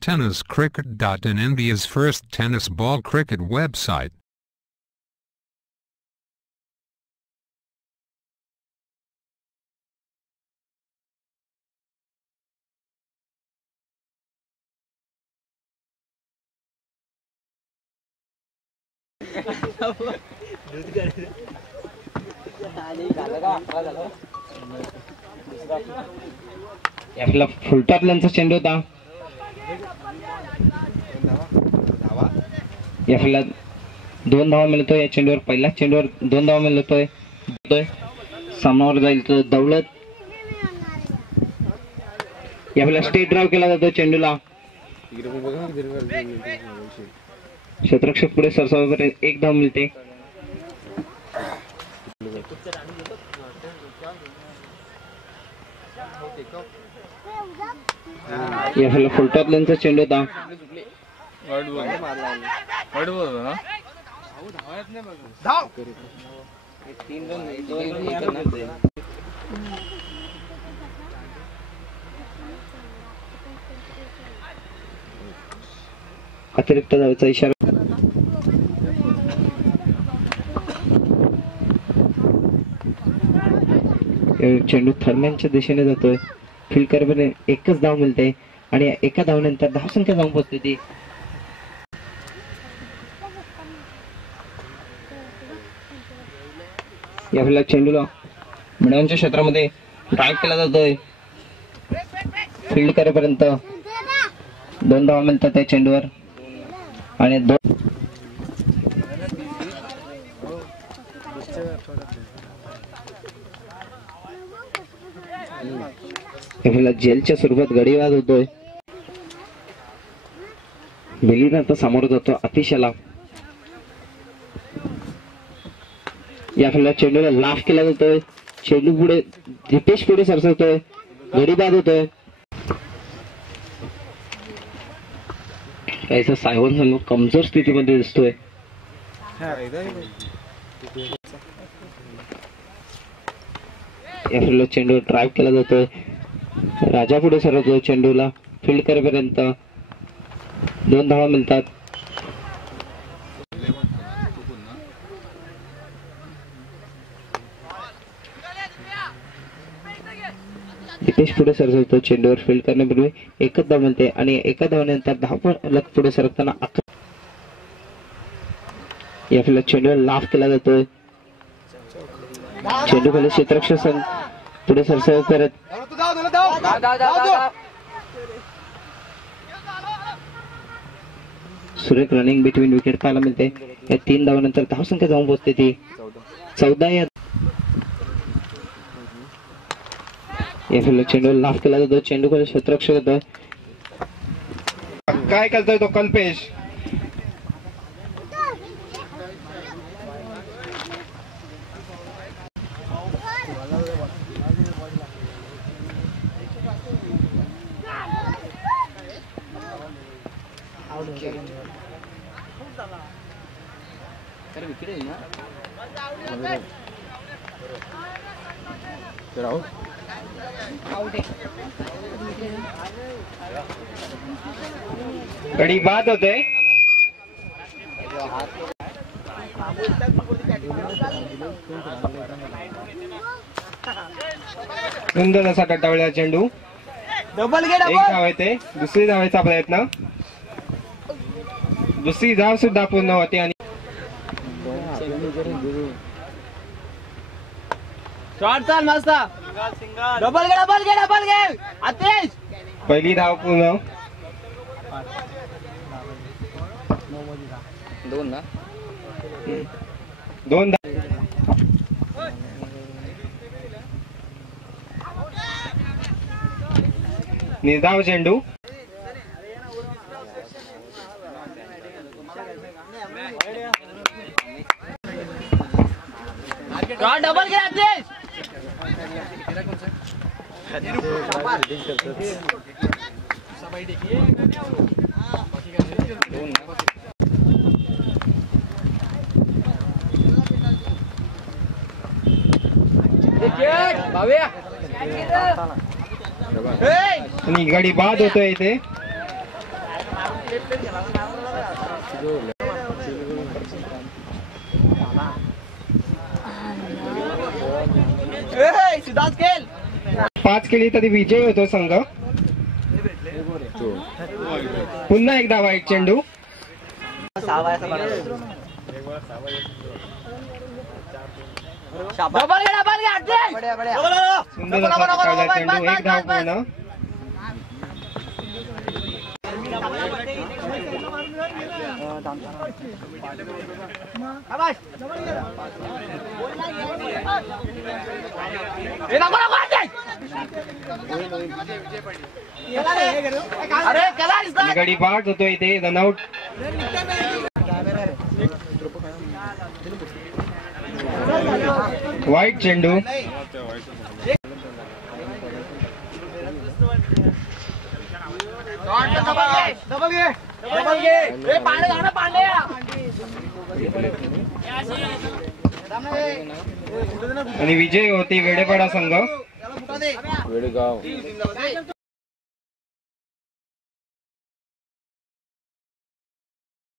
TennisCricket.in, India's first tennis ball cricket website. आपला फुलटॉप लेनचा चेंडू होता. याला 2 धावा मिळतोय. या चेंडूवर पहिला चेंडूवर 2 धावा मिळतोय. सामनावर जाईल तो दौलत. याला स्टेट ड्राइव्ह केला जातो चेंडूला. क्षेत्ररक्षक पुढे सरसावेपर्यंत 1 धाव मिळते. याला फुलटॉप लेनचा चेंडू होता. अतिरिक्त धावेचा इशारा. चेंडू थर्मॅनच्या दिशेने जातोय. फील्ड करेपर्यंत 1च धाव मिळते आणि एका धावनंतर धावसंख्या जाऊन पोहोचते ती. या चेंडूला मिडॉनच्या क्षेत्रामध्ये ड्राइव्ह केला जातोय. फील्ड करेपर्यंत 2 धावा मिळतात त्या चेंडूवर आणि 2 जेलच्या स्वरूपात गडीवाद होतोय. मिलिंद आता समोर जातो अतिशयला. या चेंडूला लाफ केला जातोय. चेंडू पुढे दीपेश पुढे सरसवतोय. गडीबाद होतोय. काहीसा सायवन संघ कमजोर स्थितीमध्ये दिसतोय. या चेंडू ड्राइव्ह केला जातोय. राजा पुढे सरकतो. चेंडूला फील्ड करेपर्यंत 2 धावा मिळतात. दीपेश पुढे सरकतो. चेंडूवर फील्ड करण्यापूर्वी 1च धाव मिळते आणि एका धावनंतर 10 पुढे सरकताना या चेंडूवर लाफ केला जातोय. चेंडू खाली क्षेत्ररक्षक संघ पुढे सरसाव करत सुरेख रनिंग बिटवीन विकेट पाहायला मिळते. या 3 धावानंतर धावसंख्या जाऊन पोहोचते ती 14. या चेंडू लाफ केला जातो. चेंडू खाली क्षेत्ररक्षक होतोय. काय करतोय तो कल्पेश. गडी बाद होते. सुंदर असा कटावळ्या चेंडू. Double gate. 1 धाव येते. दुसरी धावेचा प्रयत्न. दुसरी धाव सुद्धा पूर्ण होते आणि शॉट चाल मस्त. डबल गेट आतेश. पहिली धाव पूर्ण. 2 निर्धाव चेंडू. डबल गेट आतेश. आणि गाडी बाद होतोय इथे. सिद्धार्थ खेळ 5 केली तरी विजय होतो संघ. पुन्हा एकदा वाईट चेंडू. डबल घे अटेश. सुंदर असा पकडला चेंडू. 1 धाव पूर्ण. गडी बाद होतो इथे. रनआउट. वाईट चेंडू. आणि विजय होती वेडेपाडा संघ.